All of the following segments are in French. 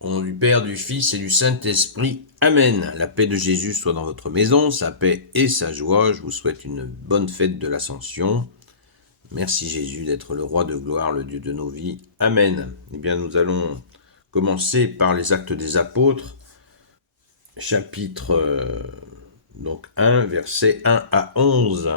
Au nom du Père, du Fils et du Saint-Esprit. Amen. La paix de Jésus soit dans votre maison, sa paix et sa joie. Je vous souhaite une bonne fête de l'Ascension. Merci Jésus d'être le roi de gloire, le Dieu de nos vies. Amen. Eh bien, nous allons commencer par les Actes des Apôtres, chapitre 1, versets 1 à 11.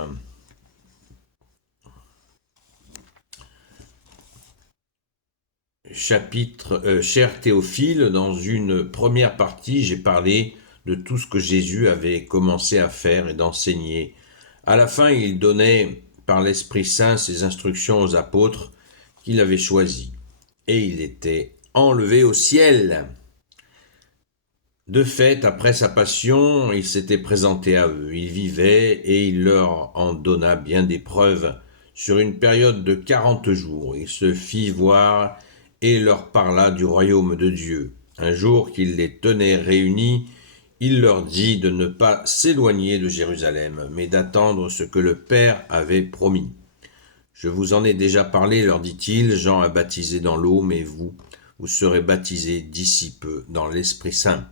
Cher Théophile, dans une première partie, j'ai parlé de tout ce que Jésus avait commencé à faire et d'enseigner. À la fin, il donnait par l'Esprit Saint ses instructions aux apôtres qu'il avait choisis. Et il était enlevé au ciel. De fait, après sa passion, il s'était présenté à eux. Il vivait et il leur en donna bien des preuves. Sur une période de 40 jours, il se fit voir et leur parla du royaume de Dieu. Un jour qu'il les tenait réunis, il leur dit de ne pas s'éloigner de Jérusalem, mais d'attendre ce que le Père avait promis. Je vous en ai déjà parlé, leur dit-il, Jean a baptisé dans l'eau, mais vous serez baptisés d'ici peu dans l'Esprit Saint.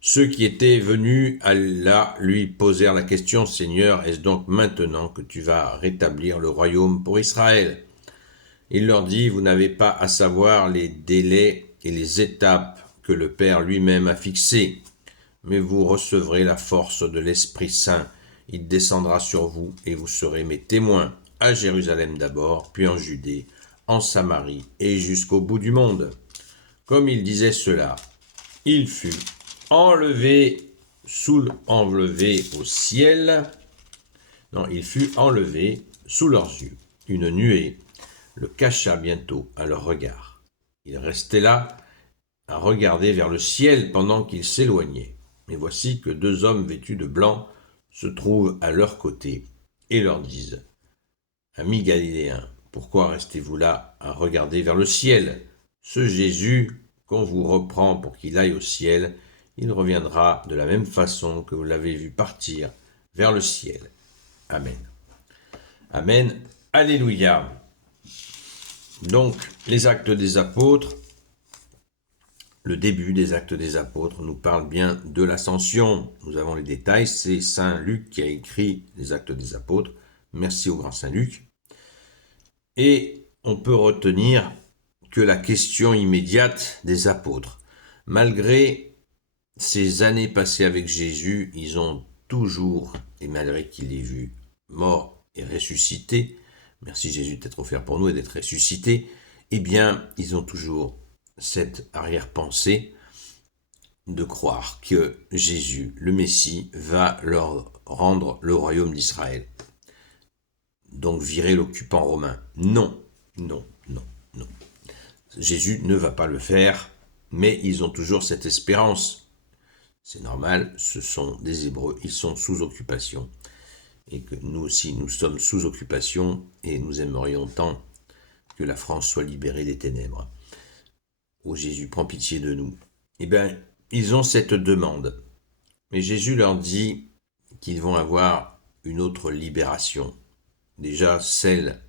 Ceux qui étaient venus là lui posèrent la question, Seigneur, est-ce donc maintenant que tu vas rétablir le royaume pour Israël ? Il leur dit, vous n'avez pas à savoir les délais et les étapes que le Père lui-même a fixées, mais vous recevrez la force de l'Esprit Saint. Il descendra sur vous et vous serez mes témoins, à Jérusalem d'abord, puis en Judée, en Samarie et jusqu'au bout du monde. Comme il disait cela, il fut enlevé au ciel. Non, il fut enlevé sous leurs yeux. Une nuée le cacha bientôt à leur regard. Il restait là, à regarder vers le ciel pendant qu'il s'éloignait. Et voici que deux hommes vêtus de blanc se trouvent à leur côté et leur disent « Amis galiléens, pourquoi restez-vous là à regarder vers le ciel ? Ce Jésus qu'on vous reprend pour qu'il aille au ciel, il reviendra de la même façon que vous l'avez vu partir vers le ciel. Amen. » Amen. Alléluia. Donc, les Actes des Apôtres, le début des Actes des Apôtres nous parle bien de l'Ascension. Nous avons les détails, c'est Saint Luc qui a écrit les Actes des Apôtres. Merci au grand Saint Luc. Et on peut retenir que la question immédiate des apôtres, malgré ces années passées avec Jésus, ils ont toujours, et malgré qu'il les vu mort et ressuscité, merci Jésus d'être offert pour nous et d'être ressuscité, eh bien, ils ont toujours cette arrière-pensée de croire que Jésus, le Messie, va leur rendre le royaume d'Israël. Donc virer l'occupant romain. Non, non, non, non. Jésus ne va pas le faire, mais ils ont toujours cette espérance. C'est normal, ce sont des Hébreux, ils sont sous occupation. Et que nous aussi, nous sommes sous occupation et nous aimerions tant que la France soit libérée des ténèbres. Ô Jésus, prends pitié de nous. Eh bien, ils ont cette demande. Mais Jésus leur dit qu'ils vont avoir une autre libération. Déjà, celle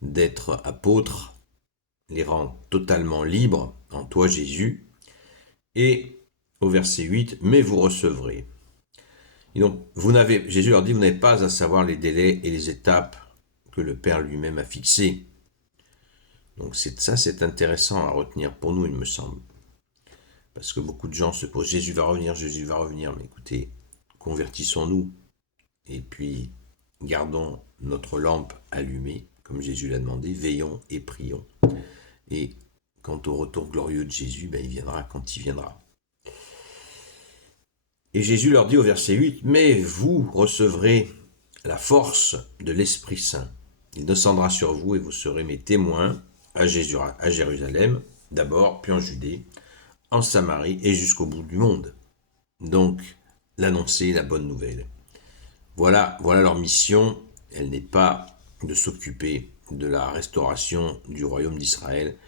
d'être apôtres les rend totalement libres en toi, Jésus. Et au verset 8, « Mais vous recevrez ». Et donc, Jésus leur dit, vous n'avez pas à savoir les délais et les étapes que le Père lui-même a fixées. Donc c'est intéressant à retenir pour nous, il me semble. Parce que beaucoup de gens se posent, Jésus va revenir. Mais écoutez, convertissons-nous. Et puis, gardons notre lampe allumée, comme Jésus l'a demandé, veillons et prions. Et quant au retour glorieux de Jésus, il viendra quand il viendra. Et Jésus leur dit au verset 8, « Mais vous recevrez la force de l'Esprit Saint. Il descendra sur vous et vous serez mes témoins à Jérusalem, d'abord, puis en Judée, en Samarie et jusqu'au bout du monde. » Donc, l'annoncer, la bonne nouvelle. Voilà leur mission. Elle n'est pas de s'occuper de la restauration du royaume d'Israël.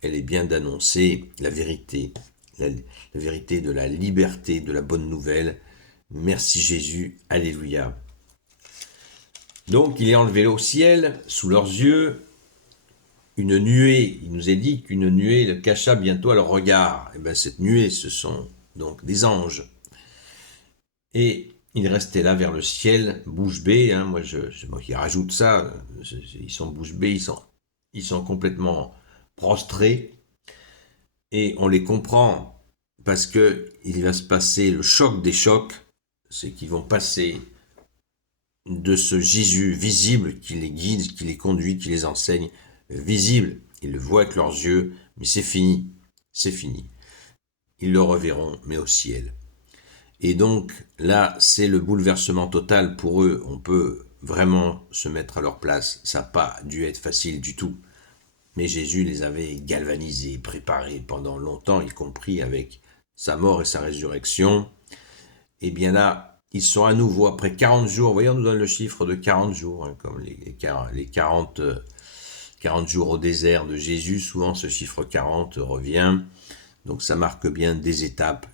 Elle est bien d'annoncer la vérité, la vérité de la liberté, de la bonne nouvelle. Merci Jésus, alléluia. Donc il est enlevé au ciel, sous leurs yeux, une nuée, il nous est dit qu'une nuée le cacha bientôt à leur regard. Et bien cette nuée, ce sont donc des anges. Et ils restaient là vers le ciel, bouche bée, hein, moi qui rajoute ça, ils sont bouche bée, ils sont complètement prostrés, et on les comprend, parce que il va se passer le choc des chocs, c'est qu'ils vont passer de ce Jésus visible qui les guide, qui les conduit, qui les enseigne, visible, ils le voient avec leurs yeux, mais c'est fini, c'est fini. Ils le reverront, mais au ciel. Et donc là, c'est le bouleversement total pour eux. On peut vraiment se mettre à leur place. Ça n'a pas dû être facile du tout. Mais Jésus les avait galvanisés, préparés pendant longtemps, y compris avec sa mort et sa résurrection. Et bien là, ils sont à nouveau, après 40 jours, vous voyez, on nous donne le chiffre de 40 jours, hein, comme les 40 jours au désert de Jésus, souvent ce chiffre 40 revient. Donc ça marque bien des étapes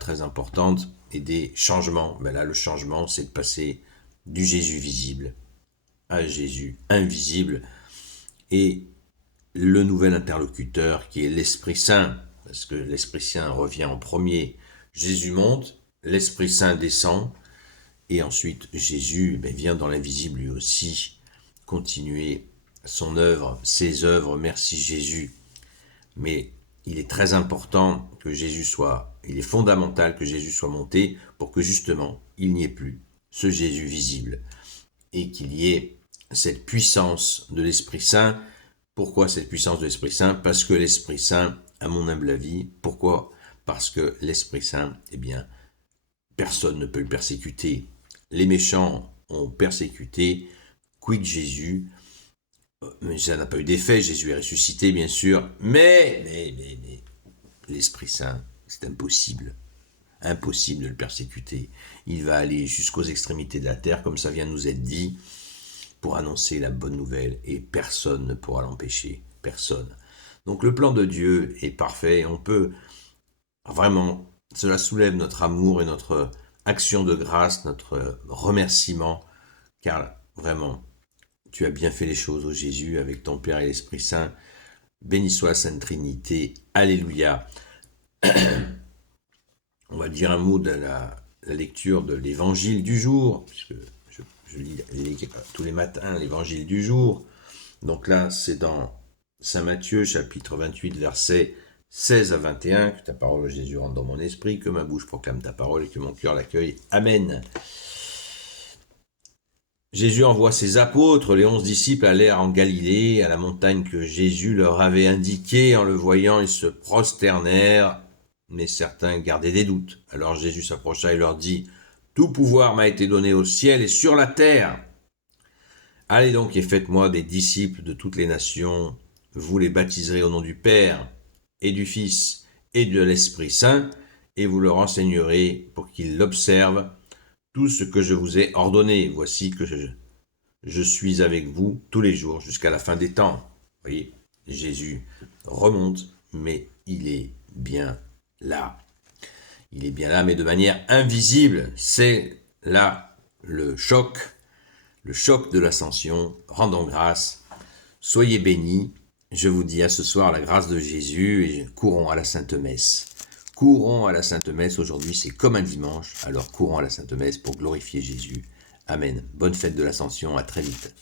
très importantes et des changements. Mais là, le changement, c'est de passer du Jésus visible à Jésus invisible, et le nouvel interlocuteur qui est l'Esprit Saint, parce que l'Esprit Saint revient en premier. Jésus monte, l'Esprit Saint descend, et ensuite Jésus vient dans l'invisible lui aussi continuer son œuvre, ses œuvres. Merci Jésus. Mais il est très important que Jésus soit, il est fondamental que Jésus soit monté pour que justement il n'y ait plus ce Jésus visible et qu'il y ait cette puissance de l'Esprit Saint. Pourquoi cette puissance de l'Esprit Saint? Parce que l'Esprit Saint, à mon humble avis, pourquoi? Parce que l'Esprit Saint, eh bien, personne ne peut le persécuter. Les méchants ont persécuté, quid Jésus, mais ça n'a pas eu d'effet, Jésus est ressuscité bien sûr, mais l'Esprit Saint, c'est impossible. Impossible de le persécuter. Il va aller jusqu'aux extrémités de la terre, comme ça vient de nous être dit, pour annoncer la bonne nouvelle, et personne ne pourra l'empêcher. Personne. Donc le plan de Dieu est parfait, on peut vraiment, cela soulève notre amour et notre action de grâce, notre remerciement, car vraiment, tu as bien fait les choses, ô Jésus, avec ton Père et l'Esprit Saint. Béni soit la Sainte Trinité. Alléluia. On va dire un mot de la lecture de l'évangile du jour, puisque je lis tous les matins l'évangile du jour. Donc là, c'est dans Saint Matthieu, chapitre 28, versets 16 à 21, que ta parole, Jésus, rentre dans mon esprit, que ma bouche proclame ta parole et que mon cœur l'accueille. Amen. Jésus envoie ses apôtres, les 11 disciples allèrent en Galilée, à la montagne que Jésus leur avait indiquée. En le voyant, ils se prosternèrent, mais certains gardaient des doutes. Alors Jésus s'approcha et leur dit, « Tout pouvoir m'a été donné au ciel et sur la terre. Allez donc et faites-moi des disciples de toutes les nations. Vous les baptiserez au nom du Père et du Fils et de l'Esprit Saint, et vous leur enseignerez pour qu'ils l'observent tout ce que je vous ai ordonné. Voici que je suis avec vous tous les jours jusqu'à la fin des temps. » Vous voyez, Jésus remonte, mais il est bien là. Il est bien là, mais de manière invisible. C'est là le choc de l'ascension. Rendons grâce. Soyez bénis. Je vous dis à ce soir la grâce de Jésus et courons à la Sainte Messe. Courons à la Sainte Messe, aujourd'hui c'est comme un dimanche, alors courons à la Sainte Messe pour glorifier Jésus. Amen. Bonne fête de l'Ascension, à très vite.